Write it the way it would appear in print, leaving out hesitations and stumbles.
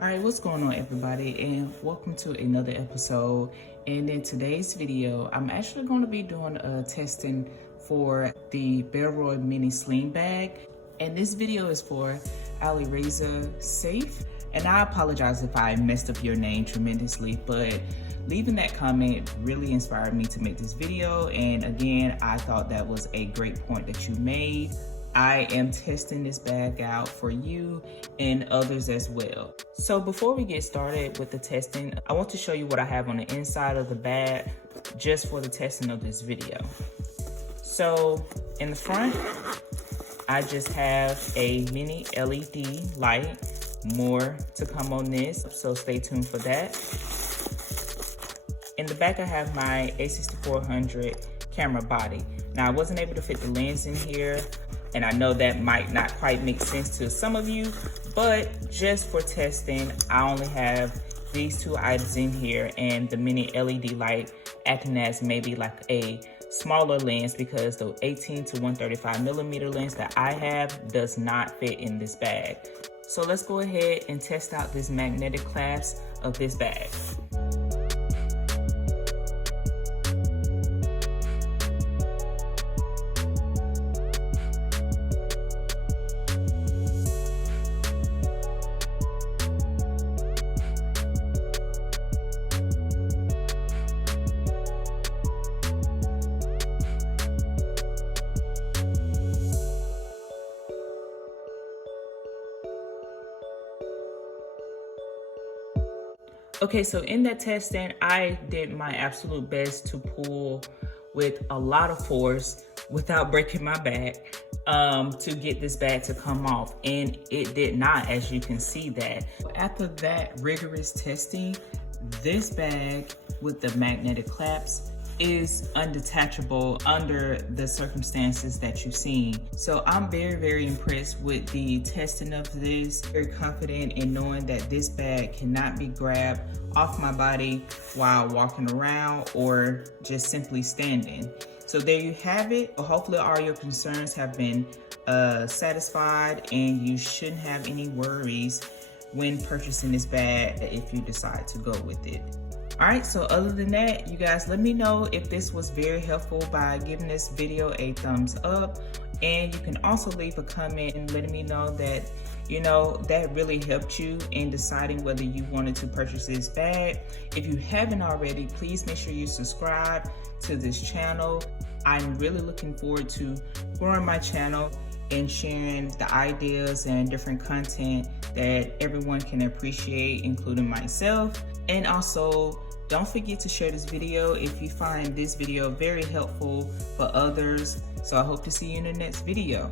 All right, what's going on, everybody, and welcome to another episode. And in today's video, I'm actually going to be doing a testing for the Bellroy mini sling bag, and this video is for Alireza Seyf. And I apologize if I messed up your name tremendously, but leaving that comment really inspired me to make this video. And again, I thought that was a great point that you made. I am testing this bag out for you and others as well. So before we get started with the testing, I want to show you what I have on the inside of the bag just for the testing of this video. So in the front, I just have a mini LED light. More to come on this, so stay tuned for that. In the back, I have my A6400 camera body. Now, I wasn't able to fit the lens in here, and I know that might not quite make sense to some of you, but just for testing, I only have these two items in here and the mini LED light acting as maybe like a smaller lens, because the 18 to 135 millimeter lens that I have does not fit in this bag. So let's go ahead and test out this magnetic clasp of this bag. Okay, so in that testing, I did my absolute best to pull with a lot of force without breaking my back to get this bag to come off, and it did not, as you can see that. After that rigorous testing, this bag with the magnetic clasp is undetachable under the circumstances that you've seen. So I'm very impressed with the testing of this, very confident in knowing that this bag cannot be grabbed off my body while walking around or just simply standing. So there you have it. Hopefully all your concerns have been satisfied, and you shouldn't have any worries when purchasing this bag if you decide to go with it. All right, so other than that, you guys, let me know if this was very helpful by giving this video a thumbs up. And you can also leave a comment and letting me know that, you know, that really helped you in deciding whether you wanted to purchase this bag. If you haven't already, please make sure you subscribe to this channel. I'm really looking forward to growing my channel and sharing the ideas and different content that everyone can appreciate, including myself. And also, don't forget to share this video if you find this video very helpful for others. So I hope to see you in the next video.